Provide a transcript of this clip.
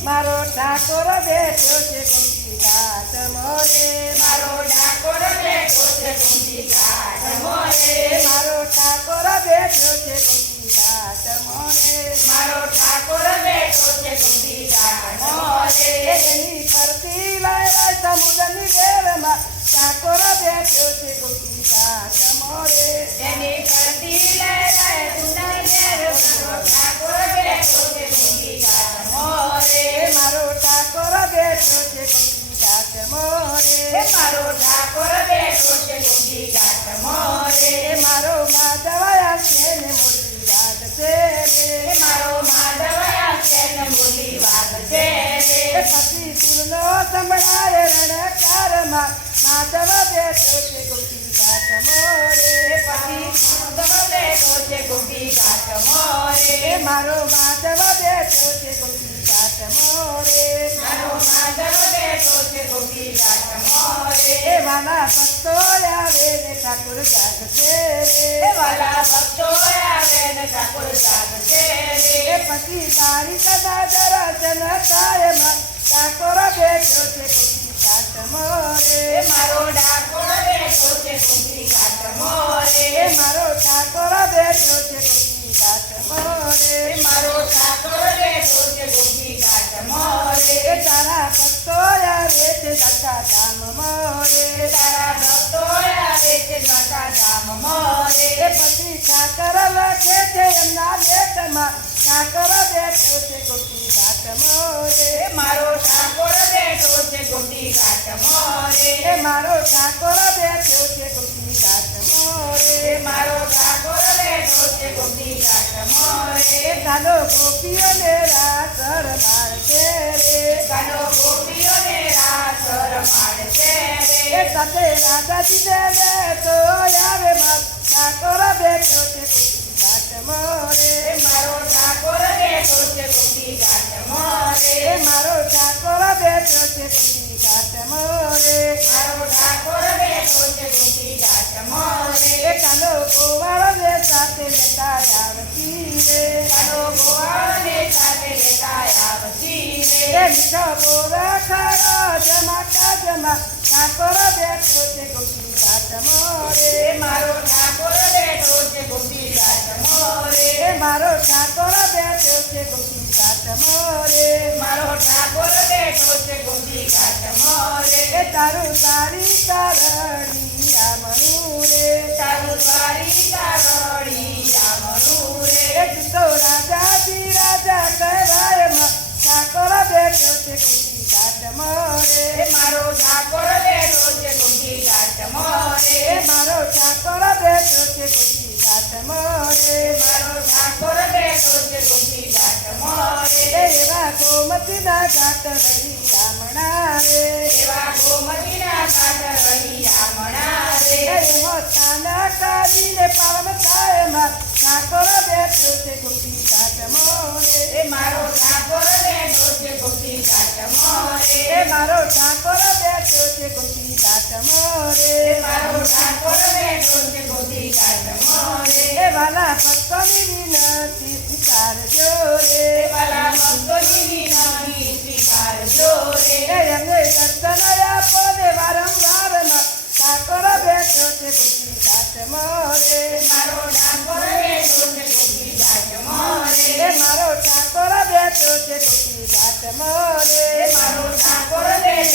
મારો ઠાકોર બેઠો છે ગોમતી ઘાટ મોરે મારો ઠાકોર બેઠો છે ગોમતી ઘાટ મોરે મારો ઠાકોર બેઠો છે ગોમતી ઘાટ મોરે મારો ઠાકોર બેઠો છે ગોમતી ઘાટ મોરે એની ફરતી લાય સમુદ્રની વેરમાં ઠાકોર બેઠો છે ગોમતી ઘાટ મોરે એની કરતી લે રે સુંદર ઘેર મારો ઠાકોર બેઠો છે ગોમતી ઘાટ મોરે મારો ઠાકોર બેઠો છે ગોમતી ઘાટ મોરે મારો ઠાકોર બેઠો છે ગોમતી ઘાટ મોરે મારો માધવાયા છે ને મોરલી વાગશે રે મારો માધવયા છે ને મુરલી વાગશે રે પતિ તુલનો સંભળાય રણકારમાં માધવ બેઠો છે ગોમતી ઘાટ મોરે પતિ માધવ બેઠો છે ગોમતી ઘાટ મોરે મારો માધવ બેઠો છે ગોમતી ઘાટ મોરે મારો માધવ બેઠો છે ગોમતી ઘાટ મોરે વાલા ભક્તો આવે ને ઠાકોર જાગશે રે વાલા ભક્તો આવે ને ઠાકોર જાગશે રે પતિ તારી સદા દર્શન કાયમાં ઠાકોર બેઠો છે ગોમતી ઘાટ મોરે મારો ઠાકોર બેઠો છે ગોમતી ઘાટ મોરે મારો ઠાકોર બેઠો છે ગોમતી ઘાટ મોરે મારો ઠાકોર બેઠો છે ગોમતી ઘાટ મોરે તારા ભક્તો આવે છે દાતા ધામ મોરે તારા ભક્તો આવે છે દ્વારકા ધામ મોરે પતિ ઠાકર લખે છે એમના લેખમાં ઠાકોર બેઠો છે ગોમતી ઘાટ મોરે મારો ઠાકોર બેઠો છે ગોમતી ઘાટ મોરે મારો ઠાકોર બેઠો છે ગોમતી ઘાટ મોરે મારો ઠાકોર બેઠો છે ગોમતી ઘાટ મોરે ચાલો ગોપીઓને રાસ રમાડશે રે ગાનો ગોપીઓને રાસ રમાડશે એ રે સાથે રાધાજી દેવે તો આવે માં ઠાકોર બેઠો છે ગોમતી ઘાટ મોરે મારો ઠાકોર બેઠો છે ગોમતી ઘાટ મોરે મારો ઠાકોર બેઠો છે ગોમતી ઘાટ મોરે મારો ઠાકોર બેઠો છે ગોમતી ઘાટ મોરે કાનો ગોવાળ ને સાથે લેતા આવતી રે ગાનો ગોવાળને સાથે લેતા આવતી રે મીઠો બોરા ખારો જમા કાજમાં ઠાકોર બેઠો છે ગોમતી ઘાટ મોરે મારો ઠાકોર બેઠો છે ગોમતી ઘાટ મોરે મારો ઠાકોર બેઠો છે ગોમતી ઘાટ મોરે મારો ઠાકોર બેઠો છે ગોમતી ઘાટ મોરે તારું તારી તારણી રામણું રે તારું દ્વારી તારડી આમરું રે તું તો રાજાજી રાજા કહેવાય માં ઠાકોર બેઠો છે ગોમતી ઘાટ મોરે મારો ઠાકોર બેઠો છે ગોમતી ઘાટ મોરે મારો ઠાકોર બેઠો છે ગોમતી ઘાટ મોરે મારો ઠાકોર બેઠો છે ગોમતી ઘાટ મોરે એવા ગોમતીના ઘાટ રહી રામણા રે એવા ગોમતીના ઘાટ રહી આમણા રે એમાં સ્નાન કરીને પાવન થાય માં ઠાકોર બેઠો છે ગોમતી ઘાટ મોરે મારો ઠાકોર બેઠો છે ગોમતી ઘાટ મોરે મારો ઠાકોર બેઠો છે ગોમતી ઘાટ મોરે મારો ઠાકોર બેઠો છે ગોમતી ઘાટ મોરે વાલા ભક્તોની વિનંતી સ્વીકારજો રે વાલા ભક્તોની વિનંતી સ્વીકારજો રે એમને દર્શન આપો ને વારંવાર માં ઠાકોર બેઠો છે ગોમતી ઘાટ મોરે મારો ઠાકોર બેઠો છે ગોમતી ઘાટ મોરે મારો ઠાકોર બેઠો છે ગોમતી ઘાટ મોરે મારો ઠાકોર બેઠો